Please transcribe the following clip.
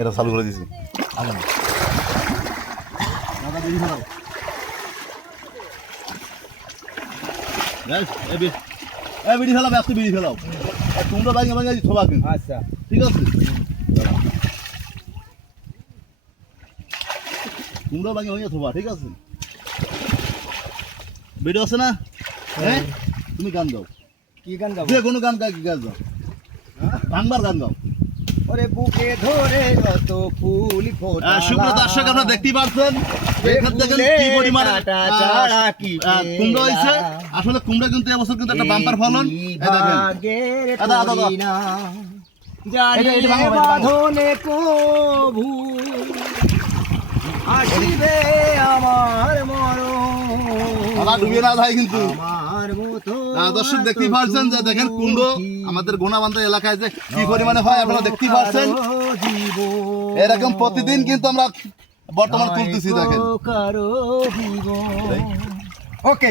এটা চালু করে দিছি। বিড়ি ফেলাও ব্যস্ত বিড়ি ফেলাও। তোমরা ভাঙে ভাঙে থোবা কিন্তু। আচ্ছা। ঠিক আছে? তোমরা ভাঙে ভাঙে থোবা ঠিক আছে? ভিডিও আছে না? হ্যাঁ। তুমি গান গাও। কি গান গাবো? যে কোনো গান গাই গান গাও? বাংলার গান গাও। ওরে বুকে ধরে যত ফুল ফোটা আহ, দর্শক আপনারা দেখতেই পাচ্ছেন। এখান থেকে কি পরিমাণ কাটা ছাড়া কি কুমড়া হয়েছে। আসলে কুমড়া কিন্তু এবছর কিন্তু একটা বাম্পার ফলন। দাদা, দাদা, ভাঙো। বাঁধনে কভু আসিবে আমার মরণ। ডুবিয়ে না যায় কিন্তু। দর্শক দেখতেই পাচ্ছেন যে দেখেন কুমড়ো আমাদের গোনাবান্ধা এলাকায় যে কি পরিমাণে হয় আপনারা দেখতেই পাচ্ছেন। এরকম প্রতিদিন কিন্তু আমরা বর্তমান তুলতেছি দেখেন। ওকে।